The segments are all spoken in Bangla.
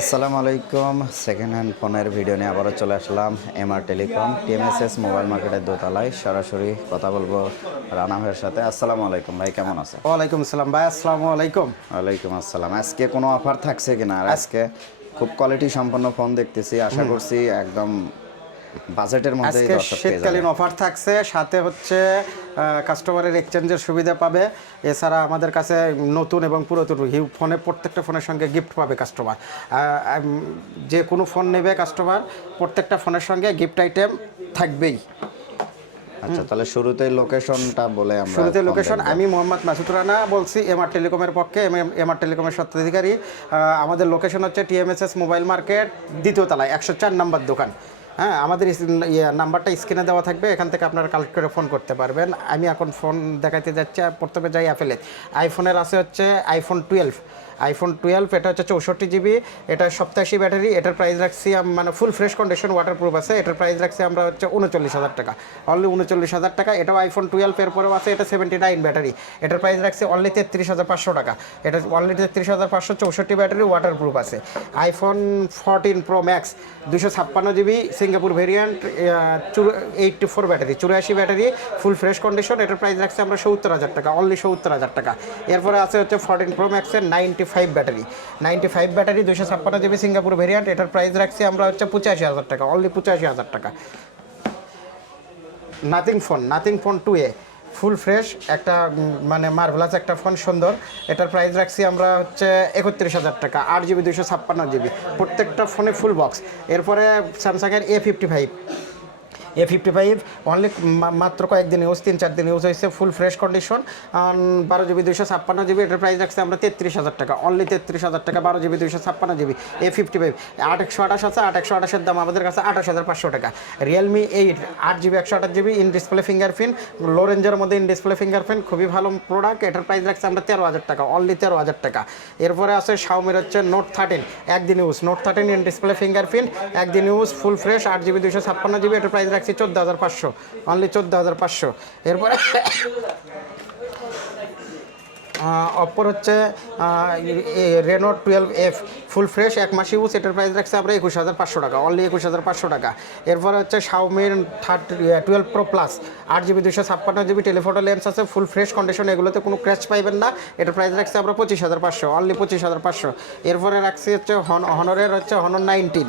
আসসালামু আলাইকুম। সেকেন্ড হ্যান্ড ফোনের ভিডিও নিয়ে আবারও চলে আসলাম M R telecom TMSS mobile মার্কেটের দোতলায়। সরাসরি কথা বলব রানা ভাইয়ের সাথে। আসসালামু আলাইকুম ভাই কেমন আছে ওয়ালাইকুম আসসালাম ভাই আসসালামু আলাইকুম। ওয়ালাইকুম আসসালাম। আজকে কোনো অফার থাকছে কিনা? আর আজকে খুব কোয়ালিটি সম্পন্ন ফোন দেখতেছি আশা করছি একদম বাজেটের মধ্যে আজকে শীতকালীন অফার থাকছে সাথে হচ্ছে কাস্টমারের এক্সচেঞ্জের সুবিধা পাবে। এছাড়া আমাদের কাছে নতুন এবং পুরাতন হিউ ফোনে প্রত্যেকটা ফোনের সঙ্গে গিফট পাবে কাস্টমার যে কোনো ফোন নেবে কাস্টমার প্রত্যেকটা ফোনের সঙ্গে গিফট আইটেম থাকবেই। আচ্ছা তাহলে শুরুতেই লোকেশনটা বলে আমরা শুরুতে লোকেশন আমি মোহাম্মদ মাসুদ রানা বলছি এমআর টেলিকমের পক্ষে এমআর টেলিকমের স্বত্বাধিকারী। আমাদের লোকেশন হচ্ছে টিএমএসএস মোবাইল মার্কেট দ্বিতীয় তলায় একশো চার নম্বর দোকান। হ্যাঁ আমাদের ইয়ে, নাম্বারটা স্ক্রিনে দেওয়া থাকবে এখান থেকে আপনারা কালেক্ট করে ফোন করতে পারবেন। আমি এখন ফোন দেখাতে যাচ্ছি প্রথমে যাই অ্যাপেলে আইফোনের আছে হচ্ছে আইফোন টুয়েলভ আইফোন টুয়েলভ এটা হচ্ছে চৌষট্টি জিবি এটা সপ্তাশি ব্যাটারি, এটার প্রাইস রাখছি মানে ফুল ফ্রেশ কন্ডিশন ওয়াটারপ্রুফ আছে, এটার প্রাইস রাখছি আমরা হচ্ছে উনচল্লিশ হাজার টাকা। অনলি উনচল্লিশ হাজার টাকা এটাও আইফোন টুয়েলভ এর পরেও আছে, এটা সেভেন্টি নাইন ব্যাটারি। এটার প্রাইস রাখছি অনলি তেত্রিশ হাজার পাঁচশো টাকা। এটা অনলি তেত্রিশ হাজার পাঁচশো চৌষট্টি ব্যাটারি ওয়াটারপ্রুফ আছে। আইফোন ফোরটিন প্রো ম্যাক্স দুশো ছাপ্পান্ন GB Singapore variant eighty four battery, চুরাশি ব্যাটারি ফুল ফ্রেশ কন্ডিশন এটার প্রাইস রাখছি আমরা সত্তর হাজার টাকা অনলি সত্তর হাজার টাকা। এরপরে আছে হচ্ছে ফোরটিন প্রো ম্যাক্সের ninety five battery ninety five battery দুশো ছাপ্পান্ন জিবি সিঙ্গাপুর ভেরিয়েন্ট এটার প্রাইস রাখছি আমরা হচ্ছে পঁচাশি হাজার টাকা অনলি পঁচাশি হাজার টাকা। Nothing phone nothing phone two A full fresh একটা মানে মার্ভেলাস একটা ফোন সুন্দর। এটার প্রাইস রাখছি আমরা হচ্ছে একত্রিশ হাজার টাকা, আট জিবি দুশো ছাপ্পান্ন জিবি প্রত্যেকটা ফোনে ফুল বক্স এরপরে স্যামসাংয়ের A fifty five A fifty five only মাত্র কয়েকদিন ইউজ তিন চার দিন ইউজ হয়েছে ফুল ফ্রেশ কন্ডিশন বারো জিবি দুইশো ছাপ্পান্ন জিবি এটার প্রাইস রাখছে আমরা তেত্রিশ হাজার টাকা অনলি তেত্রিশ হাজার টাকা, বারো জিবি দুইশো ছাপ্পান্ন জিবি এ ফিফটি ফাইভ আট একশো আঠাশ আছে, আট একশো আঠাশের দাম আমাদের কাছে আঠাশ হাজার পাঁচশো টাকা রিয়েলমি এইট আট জিবি একশো আঠাশ GB in display fingerprint low রেঞ্জের মধ্যে ইন ডিসপ্লে ফিঙ্গারপ্রিন্ট খুবই ভালো প্রোডাক্ট এটার প্রাইস রাখছে আমরা তেরো হাজার টাকা অনলি তেরো হাজার টাকা, এরপরে আছে শাওমির হচ্ছে নোট থার্টিন একদিন use note thirteen in display fingerprint একদিন ইউজ ফুল ফ্রেশ আট জিবি দুশো ছাপ্পান্ন জিবি এটার প্রাইস রাখছি চোদ্দ হাজার পাঁচশো। অনলি চোদ্দ হাজার পাঁচশো। এরপরে অপর হচ্ছে Reno twelve F full fresh এক মাস ইউজ এটার প্রাইস রাখছে আমরা একুশ হাজার পাঁচশো টাকা অনলি একুশ হাজার পাঁচশো টাকা। এরপরে হচ্ছে শাওমির থার্ড টুয়েলভ প্রো প্লাস আট জিবি দুশো ছাপ্পান্ন জিবি টেলিফোটো লেন্স আছে ফুল ফ্রেশ কন্ডিশন এগুলোতে কোনো ক্র্যাচ পাইবেন না। এটার প্রাইস রাখছে আমরা পঁচিশ হাজার পাঁচশো অনলি পঁচিশ হাজার পাঁচশো। এরপরে রাখছি হচ্ছে হন হনরের হচ্ছে হনর নাইনটিন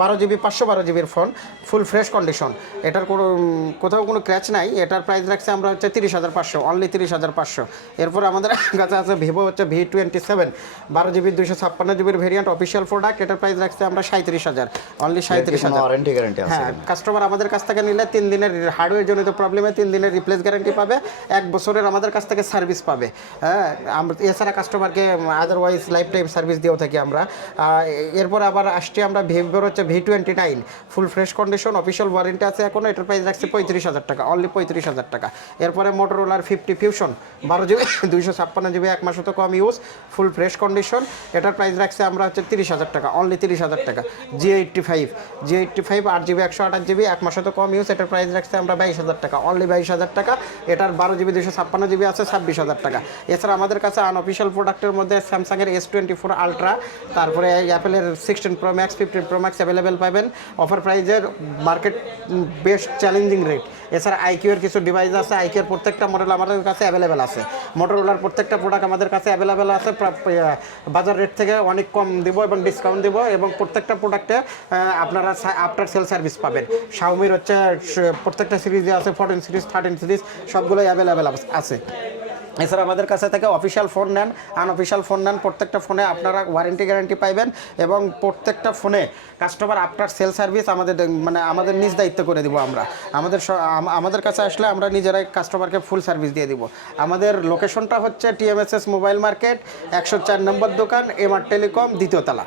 বারো জিবি পাঁচশো বারো জিবির ফোন ফুল ফ্রেশ কন্ডিশন এটার কোনো কোথাও কোনো ক্র্যাচ নাই, এটার প্রাইস রাখছে আমরা হচ্ছে তিরিশ হাজার পাঁচশো অনলি তিরিশ হাজার পাঁচশো। এরপর আমাদের কাছে আছে ভিভো হচ্ছে ভি টোয়েন্টি সেভেন বারো জিবি দুশো ছাপ্পান্ন জিবির ভেরিয়েন্ট অফিসিয়াল প্রোডাক্ট এটার প্রাইস রাখছে আমরা সাঁত্রিশ হাজার অনলি সাঁত্রিশ হাজার। ওয়ারেন্টি গ্যারান্টি হ্যাঁ কাস্টমার আমাদের কাছ থেকে নিলে তিন দিনের হার্ডওয়্যার জনিত প্রবলেমে তিন দিনের রিপ্লেস গ্যারান্টি পাবে এক বছরের আমাদের কাছ থেকে সার্ভিস পাবে। হ্যাঁ এছাড়া কাস্টমারকে আদারওয়াইজ লাইফ টাইম সার্ভিস দিয়েও থাকি আমরা। এরপর আবার আসছি আমরা ভিভোর হচ্ছে V twenty nine full fresh condition official warranty আছে এখনও এটার প্রাইস রাখছে পঁয়ত্রিশ হাজার টাকা অনলি পঁয়ত্রিশ হাজার টাকা। এরপরে মোটরোলার ফিফটি ফিউশন বারো জিবি দুইশো ছাপ্পান্ন জিবি এক মাসও তো কম ইউজ ফুল ফ্রেশ কন্ডিশন এটার প্রাইস রাখছে আমরা হচ্ছে তিরিশ হাজার টাকা অনলি তিরিশ হাজার টাকা। G eighty five G eighty five আট জিবি একশো আঠাশ জিবি এক মাসে তো কম ইউজ এটার প্রাইস রাখছে আমরা বাইশ হাজার টাকা অনলি বাইশ হাজার টাকা। এটার বারো জিবি দুশো ছাপ্পান্ন জিবি আছে, ছাব্বিশ হাজার টাকা। এছাড়া আমাদের কাছে আনঅফিসিয়াল প্রোডাক্টের মধ্যে স্যামসাংয়ের এস টোয়েন্টি ফোর আলট্রা তারপরে অ্যাপেলের sixteen pro max fifteen pro max available পাবেন। অফার প্রাইজের মার্কেট বেস্ট চ্যালেঞ্জিং রেট এছাড়া আইকিউর কিছু ডিভাইস আছে আইকিউর প্রত্যেকটা মডেল আমাদের কাছে অ্যাভেলেবেল আছে। মোটরোলার প্রত্যেকটা প্রোডাক্ট আমাদের কাছে অ্যাভেলেবেল আছে বাজার রেট থেকে অনেক কম দিব এবং ডিসকাউন্ট দিব এবং প্রত্যেকটা প্রোডাক্টে আপনারা আফটার সেল সার্ভিস পাবেন। শাওমির হচ্ছে প্রত্যেকটা সিরিজে আছে ফোরটিন সিরিজ থার্টিন সিরিজ সবগুলোই অ্যাভেলেবেল আছে। এছাড়া আমাদের কাছে থেকে অফিসিয়াল ফোন নেন আনঅফিসিয়াল ফোন নেন, প্রত্যেকটা ফোনে আপনারা ওয়ারেন্টি গ্যারান্টি পাইবেন এবং প্রত্যেকটা ফোনে কাস্টমার আপনার সেল সার্ভিস আমাদের মানে আমাদের নিজ দায়িত্ব করে দিব আমরা। আমাদের আমাদের কাছে আসলে আমরা নিজেরাই কাস্টমারকে ফুল সার্ভিস দিয়ে দিব। আমাদের লোকেশনটা হচ্ছে টিএমএসএস মোবাইল মার্কেট একশো চার নম্বর দোকান এমআর টেলিকম দ্বিতীয় তলা।